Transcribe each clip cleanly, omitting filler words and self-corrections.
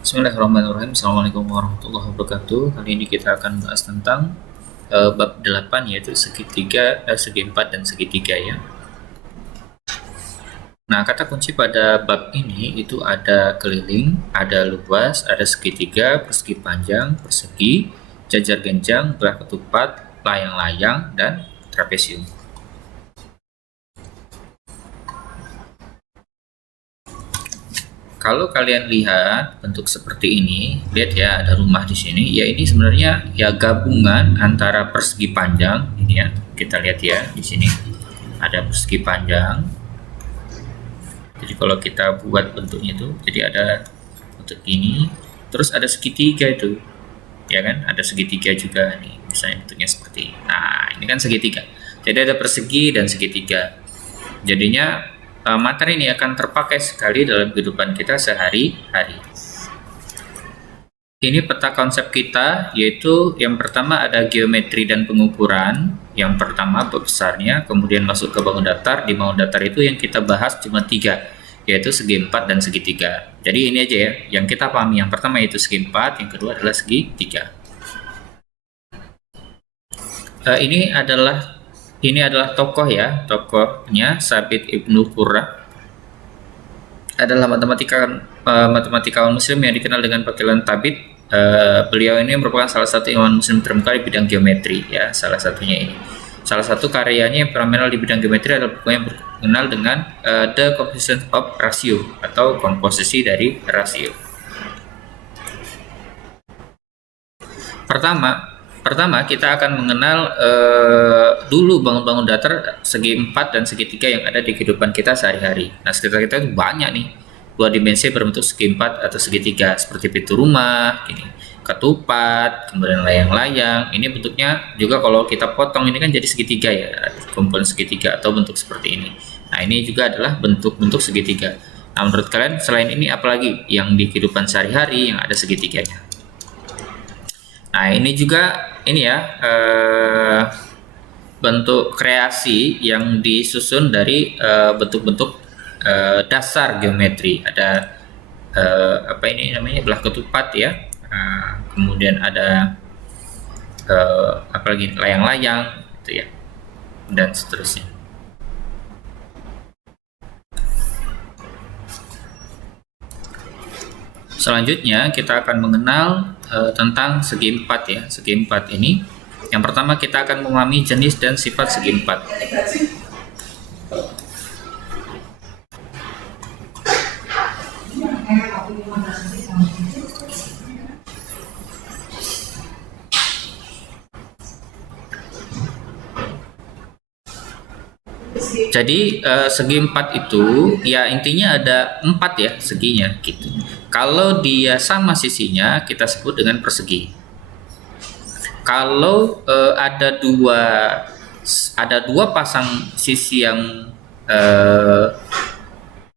Bismillahirrahmanirrahim. Assalamualaikum warahmatullahi wabarakatuh. Kali ini kita akan bahas tentang bab 8, yaitu segitiga, segi 4 dan segitiga ya. Nah, kata kunci pada bab ini itu ada keliling, ada luas, ada segitiga, persegi panjang, persegi, jajar genjang, belah ketupat, layang-layang, dan trapesium. Kalau kalian lihat bentuk seperti ini, lihat ya, ada rumah di sini. Ya, ini sebenarnya ya gabungan antara persegi panjang ini ya. Kita lihat ya di sini ada persegi panjang. Jadi kalau kita buat bentuknya itu, jadi ada bentuk ini, terus ada segitiga itu, ya kan? Ada segitiga juga nih, misalnya bentuknya seperti ini. Nah, ini kan segitiga. Jadi ada persegi dan segitiga. Jadinya materi ini akan terpakai sekali dalam kehidupan kita sehari-hari. Ini peta konsep kita, yaitu yang pertama ada geometri dan pengukuran. Yang pertama besarnya, kemudian masuk ke bangun datar. Di bangun datar itu yang kita bahas cuma 3, yaitu segi 4 dan segitiga. Jadi ini aja ya, yang kita pahami. Yang pertama yaitu segi 4, yang kedua adalah segitiga. Ini adalah tokoh ya, tokohnya Sabit Ibnu Qurrah adalah matematikawan muslim yang dikenal dengan panggilan Tabit. Beliau ini merupakan salah satu ilmuwan muslim terkemuka di bidang geometri ya, salah satunya ini. Salah satu karyanya yang fenomenal di bidang geometri adalah buku yang berkenal dengan The Composition of Ratio atau komposisi dari rasio. Pertama kita akan mengenal dulu bangun-bangun datar segi 4 dan segitiga yang ada di kehidupan kita sehari-hari. Nah, sekitar kita itu banyak nih, 2 dimensi berbentuk segi 4 atau segitiga, seperti pintu rumah, ini ketupat, kemudian layang-layang. Ini bentuknya juga kalau kita potong ini kan jadi segitiga ya, komponen segitiga atau bentuk seperti ini. Nah, ini juga adalah bentuk-bentuk segitiga. Nah, menurut kalian selain ini apalagi yang di kehidupan sehari-hari yang ada segitiganya? Nah, ini juga ini ya, bentuk kreasi yang disusun dari bentuk-bentuk dasar geometri. Ada apa ini namanya, belah ketupat ya, kemudian ada apalagi layang-layang gitu ya, dan seterusnya. Selanjutnya kita akan mengenal tentang segi 4 ya. Segi 4 ini, yang pertama kita akan memahami jenis dan sifat segi 4. Jadi segi 4 itu ya intinya ada 4 ya seginya gitu. Kalau dia sama sisinya kita sebut dengan persegi. Kalau ada dua pasang sisi yang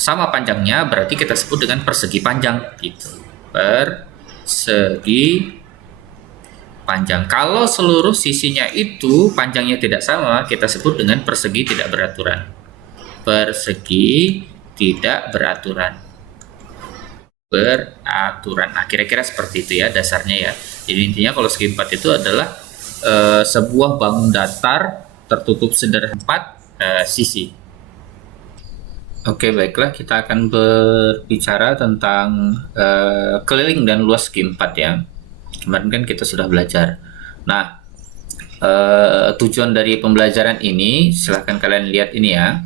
sama panjangnya, berarti kita sebut dengan persegi panjang gitu. Persegi panjang. Kalau seluruh sisinya itu panjangnya tidak sama, kita sebut dengan persegi tidak beraturan. Persegi tidak beraturan. Nah, kira-kira seperti itu ya dasarnya ya. Jadi intinya kalau segi 4 itu adalah sebuah bangun datar tertutup sederhana 4 sisi. Oke, baiklah, kita akan berbicara tentang keliling dan luas segi 4 ya. Kemarin kan kita sudah belajar. Nah, tujuan dari pembelajaran ini, silahkan kalian lihat ini ya.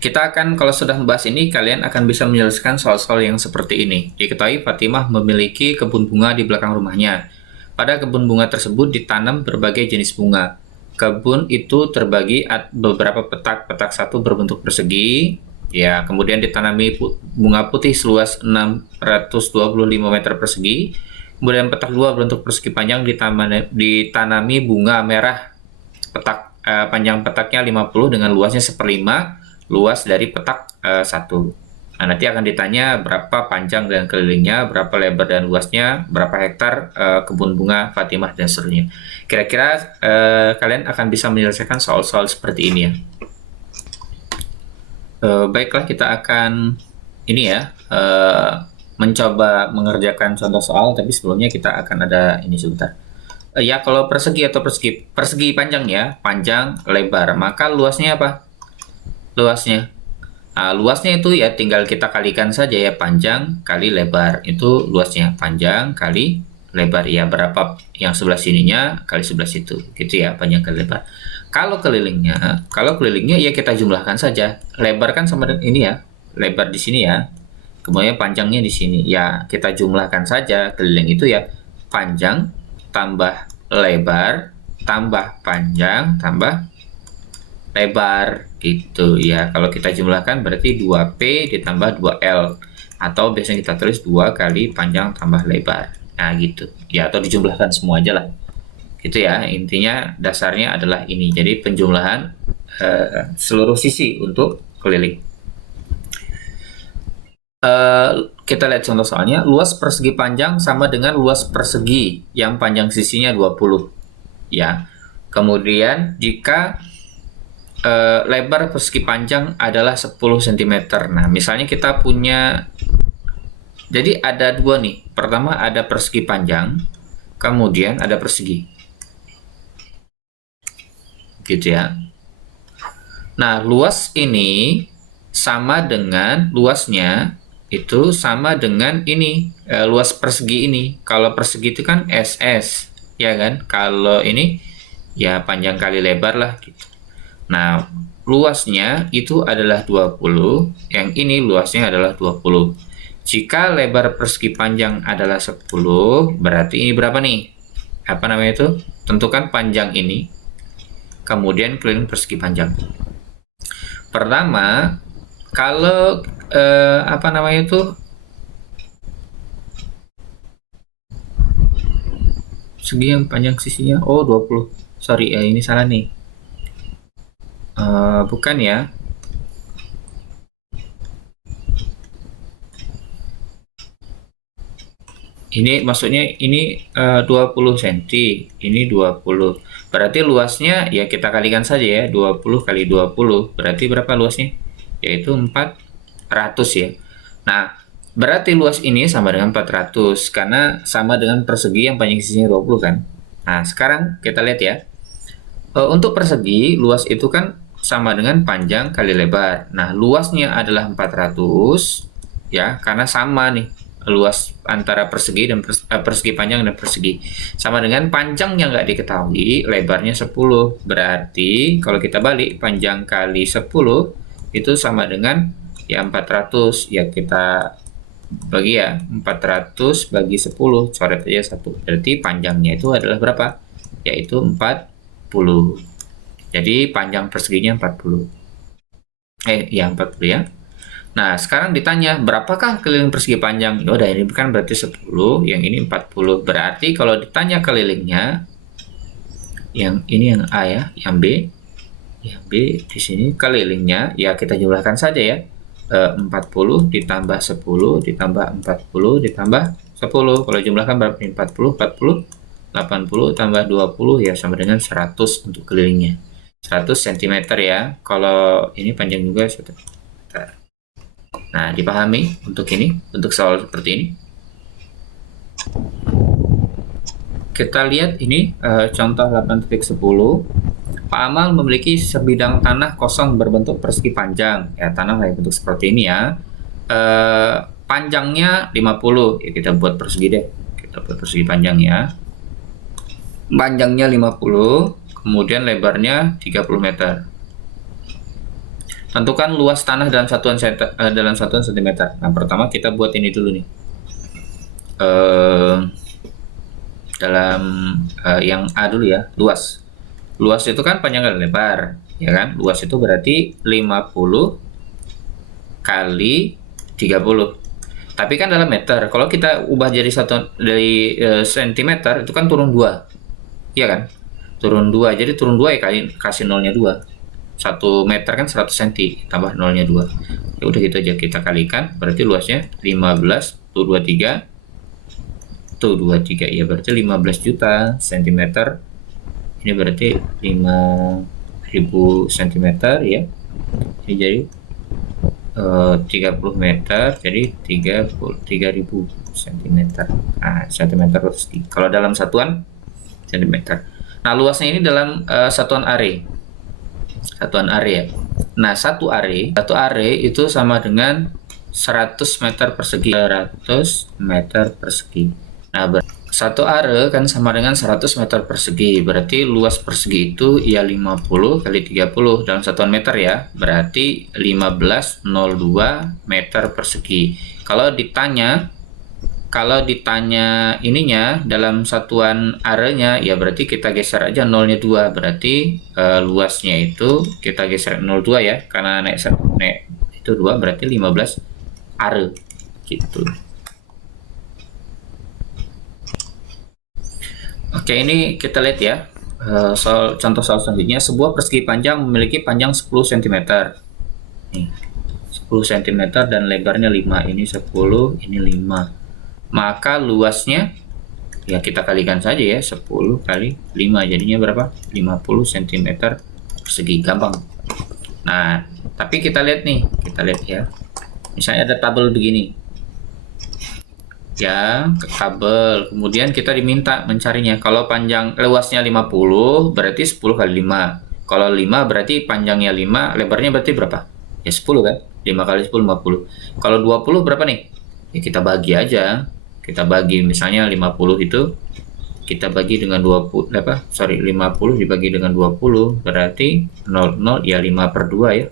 Kita akan, kalau sudah membahas ini, kalian akan bisa menyelesaikan soal-soal yang seperti ini. Diketahui Fatimah memiliki kebun bunga di belakang rumahnya. Pada kebun bunga tersebut ditanam berbagai jenis bunga. Kebun itu terbagi beberapa petak satu berbentuk persegi, ya, kemudian ditanami bunga putih seluas 625 meter persegi. Kemudian petak 2 berbentuk persegi panjang ditanami bunga merah, panjang petaknya 50 dengan luasnya 1/5 luas dari petak 1. Nah, nanti akan ditanya berapa panjang dan kelilingnya, berapa lebar dan luasnya, berapa hektar kebun bunga Fatimah dan seterusnya. Kira-kira kalian akan bisa menyelesaikan soal-soal seperti ini ya. Baiklah, kita akan ini ya mencoba mengerjakan contoh soal, tapi sebelumnya kita akan ada ini sebentar. Ya, kalau persegi atau persegi panjang ya, panjang lebar, maka luasnya apa? Luasnya. Nah, luasnya itu ya tinggal kita kalikan saja ya, panjang kali lebar. Itu luasnya, panjang kali lebar. Ya, berapa yang sebelah sininya kali sebelah situ. Gitu ya, panjang kali lebar. Kalau kelilingnya ya kita jumlahkan saja. Lebar kan sama dengan ini ya. Lebar di sini ya. Kemudian panjangnya di sini. Ya, kita jumlahkan saja. Keliling itu ya panjang tambah lebar tambah panjang tambah lebar gitu ya. Kalau kita jumlahkan berarti 2P ditambah 2L, atau biasanya kita tulis 2 kali panjang tambah lebar. Nah gitu ya, atau dijumlahkan semua aja lah gitu ya. Intinya dasarnya adalah ini. Jadi penjumlahan seluruh sisi untuk keliling. Kita lihat contoh soalnya. Luas persegi panjang sama dengan luas persegi yang panjang sisinya 20 ya. Kemudian jika lebar persegi panjang adalah 10 cm. Nah, misalnya kita punya, jadi ada dua nih. Pertama ada persegi panjang, kemudian ada persegi. Gitu ya. Nah, luas ini sama dengan luasnya itu sama dengan ini, luas persegi ini. Kalau persegi itu kan SS, ya kan? Kalau ini ya panjang kali lebar lah gitu. Nah, luasnya itu adalah 20, yang ini luasnya adalah 20. Jika lebar persegi panjang adalah 10, berarti ini berapa nih? Apa namanya itu? Tentukan panjang ini, kemudian keliling persegi panjang. Pertama, kalau apa namanya itu? Segi yang panjang sisinya, oh 20. Sorry ya, ini salah nih. Bukan ya. Ini maksudnya ini 20 cm, ini 20. Berarti luasnya ya kita kalikan saja ya, 20 kali 20. Berarti berapa luasnya? Yaitu 400 ya. Nah, berarti luas ini sama dengan 400 karena sama dengan persegi yang panjang sisinya 20 kan. Nah, sekarang kita lihat ya. Untuk persegi, luas itu kan sama dengan panjang kali lebar. Nah, luasnya adalah 400 ya, karena sama nih luas antara persegi dan persegi panjang dan persegi. Sama dengan panjang yang nggak diketahui, lebarnya 10. Berarti kalau kita balik, panjang kali 10 itu sama dengan ya 400. Ya kita bagi ya, 400 bagi 10, coret aja 1. Berarti panjangnya itu adalah berapa? Yaitu 40. Jadi panjang perseginya 40. Ya 40 ya. Nah, sekarang ditanya berapakah keliling persegi panjang? Ya udah, ini kan berarti 10, yang ini 40. Berarti kalau ditanya kelilingnya, yang ini yang A ya, yang B. Yang B di sini kelilingnya ya kita jumlahkan saja ya. 40 ditambah 10 ditambah 40 ditambah 10. Kalau jumlahkan berapa? 40, 40, 80 tambah 20 ya sama dengan 100 untuk kelilingnya. 100 cm ya. Kalau ini panjang juga 1 meter. Nah, dipahami untuk ini, untuk soal seperti ini. Kita lihat ini contoh 8.10. Pak Amal memiliki sebidang tanah kosong berbentuk persegi panjang. Ya, tanah kayak bentuk seperti ini ya. Panjangnya 50. Ya, kita buat persegi deh. Kita buat persegi panjang ya. Panjangnya 50, kemudian lebarnya 30 meter. Tentukan luas tanah dalam satuan cm. Nah, pertama kita buat ini dulu nih. Dalam yang A dulu ya, luas. Luas itu kan panjang kali lebar, ya kan? Luas itu berarti 50 kali 30. Tapi kan dalam meter. Kalau kita ubah jadi dari sentimeter, itu kan turun 2. Iya kan? Turun 2. Jadi turun 2 ya kasih nolnya 2. 1 meter kan 100 cm, tambah nolnya 2. Ya udah gitu aja, kita kalikan, berarti luasnya 15 tuh 23 tuh 23, ya berarti 15 juta cm. Ini berarti 5.000 cm ya. Ini jadi 30 meter, jadi 33.000 cm. Nah, cm persegi. Kalau dalam satuan cm. Nah, luasnya ini dalam satuan are. Satuan are ya. Nah, satu are itu sama dengan 100 meter persegi. 100 meter persegi. Nah, satu are kan sama dengan 100 meter persegi. Berarti luas persegi itu ya 50 kali 30 dalam satuan meter ya. Berarti 1502 meter persegi. Kalau ditanya ininya dalam satuan arenya, ya berarti kita geser aja nolnya 2. Berarti luasnya itu kita geser 02 ya, karena naik itu 2, berarti 15 are gitu. Oke, ini kita lihat ya. Contoh soal selanjutnya, sebuah persegi panjang memiliki panjang 10 cm. Nih, 10 cm dan lebarnya 5. Ini 10, ini 5. Maka luasnya ya kita kalikan saja ya, 10 kali 5 jadinya berapa? 50 cm persegi, gampang. Nah, tapi kita lihat ya. Misalnya ada tabel begini. Ya, tabel. Kemudian kita diminta mencarinya. Kalau panjang luasnya 50, berarti 10 kali 5. Kalau 5 berarti panjangnya 5, lebarnya berarti berapa? Ya 10 kan? 5 kali 10 50. Kalau 20 berapa nih? Ya kita bagi aja. Kita bagi misalnya 50 itu kita bagi dengan 50 50 dibagi dengan 20 berarti 0 ya 5 per 2 ya.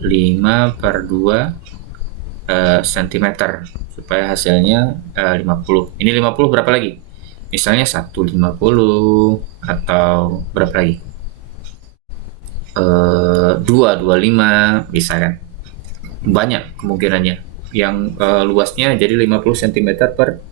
5 per 2 cm supaya hasilnya 50. Ini 50 berapa lagi? Misalnya 150 atau berapa lagi? 225 bisa kan? Banyak kemungkinannya. Yang luasnya jadi 50 cm per